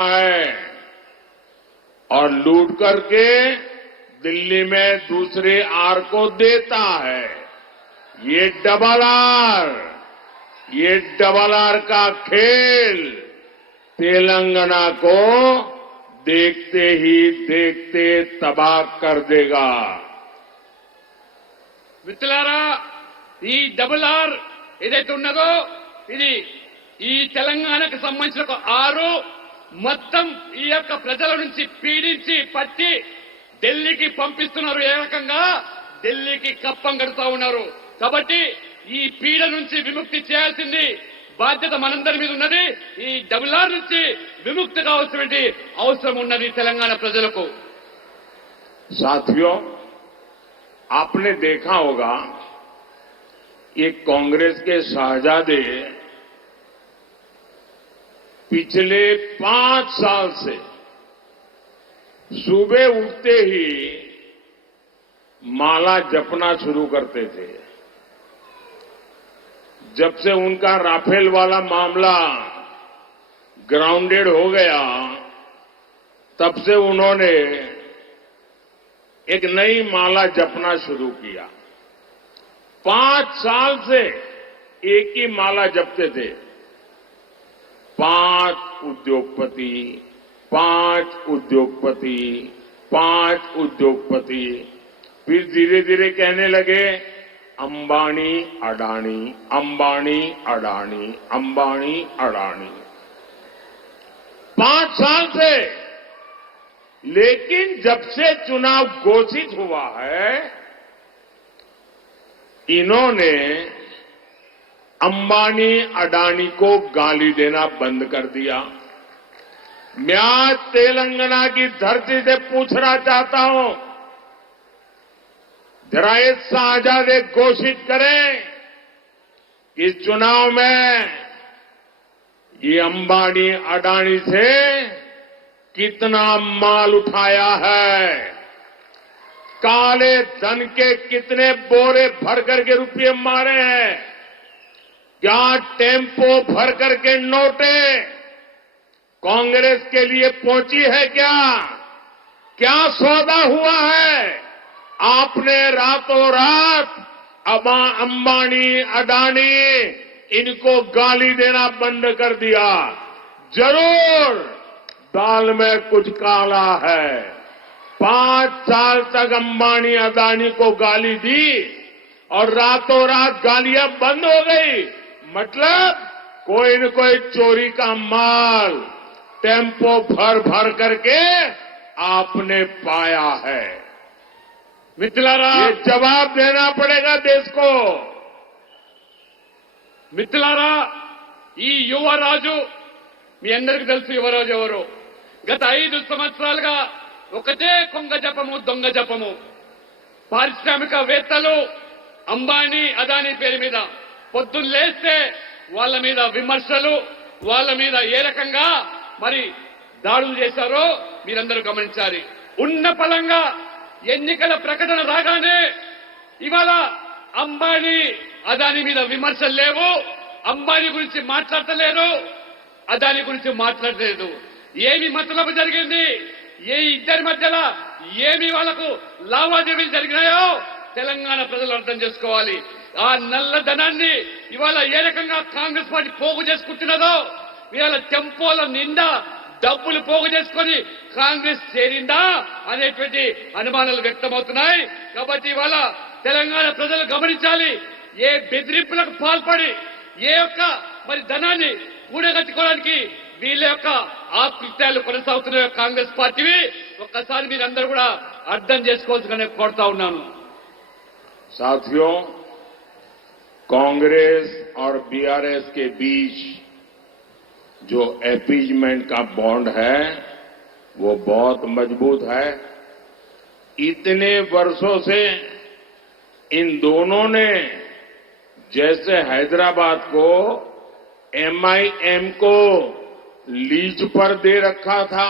है और लूट करके दिल्ली में दूसरे आर को देता है। ये डबल आर का खेल तेलंगाना को देखते ही देखते तबाह कर देगा। మిత్రులారా, ఈ డబుల్ ఆర్ ఏదైతే ఉన్నదో ఇది ఈ తెలంగాణకు సంబంధించిన ఒక ఆరు మొత్తం ఈ యొక్క ప్రజల నుంచి పీడించి పట్టి ఢిల్లీకి పంపిస్తున్నారు. ఏ రకంగా ఢిల్లీకి కప్పం కడుతా ఉన్నారు. కాబట్టి ఈ పీడ నుంచి విముక్తి చేయాల్సింది బాధ్యత మనందరి మీద ఉన్నది. ఈ డబుల్ ఆర్ నుంచి విముక్తి కావాల్సిన అవసరం ఉన్నది తెలంగాణ ప్రజలకు. साथियों, आपने देखा होगा ये कांग्रेस के शहजादे पिछले 5 साल से सुबह उठते ही माला जपना शुरू करते थे। जब से उनका राफेल वाला मामला ग्राउंडेड हो गया, तब से उन्होंने एक नई माला जपना शुरू किया। 5 साल से एक ही माला जपते थे। 5 उद्योगपति, 5 उद्योगपति, 5 उद्योगपति। फिर धीरे धीरे कहने लगे अंबानी अडानी, अंबानी अडानी, अंबानी अडानी। 5 साल से। लेकिन जब से चुनाव घोषित हुआ है, इन्होंने अंबानी अडानी को गाली देना बंद कर दिया। मैं आज तेलंगाना की धरती से पूछना चाहता हूं, जरा ये शहजादे घोषित करें कि इस चुनाव में ये अंबानी अडानी से कितना माल उठाया है, काले धन के कितने बोरे भर करके रुपये मारे हैं, क्या टेम्पो भर करके नोटें कांग्रेस के लिए पहुंची है, क्या सौदा हुआ है। आपने रातों रात अंबानी अडानी इनको गाली देना बंद कर दिया। जरूर दाल में कुछ काला है। 5 साल तक अंबानी अदानी को गाली दी और रातों रात गालियां बंद हो गई। मतलब कोई न कोई चोरी का माल टेम्पो भर भर करके आपने पाया है। మిత్రులారా, ये जवाब देना पड़ेगा देश को। మిత్రులారా, ఈ యువరాజు మీ అందరికీ తెలుసు యువరాజు ఎవరు. గత 5 సంవత్సరాలుగా ఒకటే కొంగ జపము, దొంగ జపము. పారిశ్రామికవేత్తలు అంబానీ అదానీ పేరు మీద పొద్దున్న లేస్తే వాళ్ళ మీద విమర్శలు, వాళ్ళ మీద ఏ రకంగా మరి దాడులు చేశారో మీరందరూ గమనించాలి. ఉన్న పలంగా ఎన్నికల ప్రకటన రాగానే ఇవాళ అంబానీ అదానీ మీద విమర్శలు లేవు, అంబానీ గురించి మాట్లాడతలేరు, అదానీ గురించి మాట్లాడలేదు. ఏమి మతలబు జరిగింది, ఏ ఇద్దరి మధ్యలో ఏమి వాళ్లకు లావాదేవీలు జరిగినాయో తెలంగాణ ప్రజలు అర్థం చేసుకోవాలి. ఆ నల్లధనాన్ని ఇవాళ ఏ రకంగా కాంగ్రెస్ పార్టీ పోగు చేసుకుంటున్నదో, ఇవాళ టెంపోల నిండా డబ్బులు పోగు చేసుకుని కాంగ్రెస్ చేరిందా అనేటువంటి అనుమానాలు వ్యక్తమవుతున్నాయి. కాబట్టి ఇవాళ తెలంగాణ ప్రజలు గమనించాలి. ఏ బెదిరింపులకు పాల్పడి ఏ యొక్క మరి ధనాన్ని కూడగట్టుకోవడానికి వీళ్ళ యొక్క ఆకృత్యాలు కొనసాగుతున్న కాంగ్రెస్ పార్టీవి ఒక్కసారి మీరందరూ కూడా అర్థం చేసుకోవాల్సిందిగా కోరుతా ఉన్నాను. साथियों, कांग्रेस और बीआरएस के बीच जो अपीजमेंट का बॉन्ड है वो बहुत मजबूत है। इतने वर्षों से इन दोनों ने जैसे हैदराबाद को एमआईएम को लीज पर दे रखा था,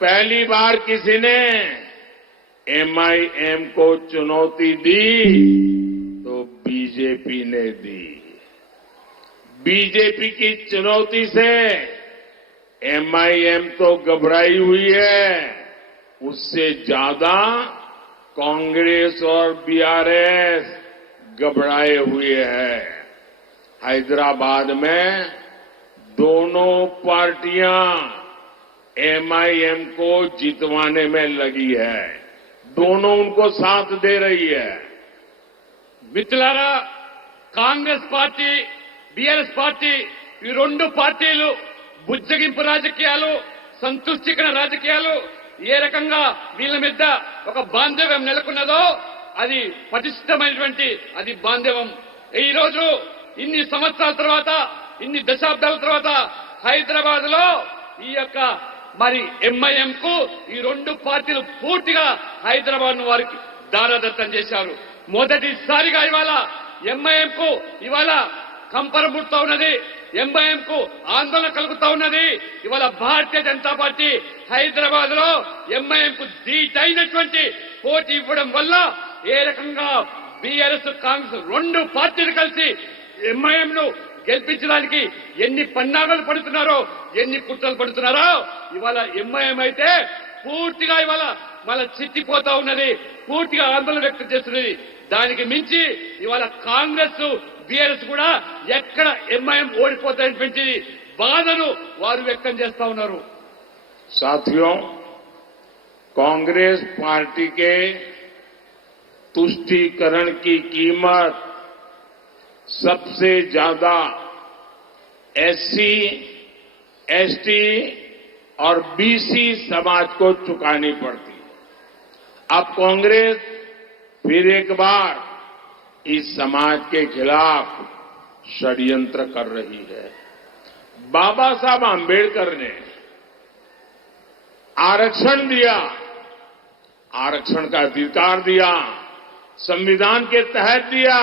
पहली बार किसी ने एमआईएम को चुनौती दी तो बीजेपी ने दी। बीजेपी की चुनौती से एमआईएम तो घबराई हुई है, उससे ज्यादा कांग्रेस और बीआरएस घबराए हुए हैं। हैदराबाद में दोनों पार्टियां एमआईएम को जितवाने में लगी है, दोनों उनको साथ दे रही है। మిత్రులారా, కాంగ్రెస్ పార్టీ బీఆర్ఎస్ పార్టీ ఈ రెండు పార్టీలు బుజ్జగింపు రాజకీయాలు, సంతుష్టికరణ రాజకీయాలు ఏ రకంగా వీళ్ళ మీద ఒక బాంధవ్యం నెలకొన్నదో అది పటిష్టమైనటువంటి అది బాంధవ్యం. ఈ రోజు ఇన్ని సంవత్సరాల తర్వాత, ఇన్ని దశాబ్దాల తర్వాత హైదరాబాద్ లో ఈ యొక్క మరి ఎంఐఎం కు ఈ రెండు పార్టీలు పూర్తిగా హైదరాబాద్ ను వారికి దారాదత్తం చేశారు. మొదటిసారిగా ఇవాళ ఎంఐఎం కు ఇవాళ కంపరం పుడుతూ ఉన్నది, ఎంఐఎం కు ఆందోళన కలుగుతా ఉన్నది. ఇవాళ భారతీయ జనతా పార్టీ హైదరాబాద్ లో ఎంఐఎం కు ధీటైనటువంటి పోటీ ఇవ్వడం వల్ల ఏ రకంగా బీఆర్ఎస్ కాంగ్రెస్ రెండు పార్టీలు కలిసి ఎంఐఎం ను గెలిపించడానికి ఎన్ని పన్నాగాలు పడుతున్నారో, ఎన్ని కుట్రలు పడుతున్నారో ఇవాళ ఎంఐఎం అయితే పూర్తిగా ఇవాళ మళ్ళా చిట్టిపోతా ఉన్నది, పూర్తిగా ఆందోళన వ్యక్తం చేస్తున్నది. దానికి మించి ఇవాళ కాంగ్రెస్ బీఆర్ఎస్ కూడా ఎక్కడ ఎంఐఎం ఓడిపోతాయనిపించి బాధను వారు వ్యక్తం చేస్తా ఉన్నారు. साथियों, कांग्रेस पार्टी के तुष्टीकरण की कीमत सबसे ज्यादा एससी, एसटी और बीसी समाज को चुकानी पड़ती है। अब कांग्रेस फिर एक बार इस समाज के खिलाफ षड्यंत्र कर रही है। बाबा साहब आंबेडकर ने आरक्षण दिया, आरक्षण का अधिकार दिया, संविधान के तहत दिया,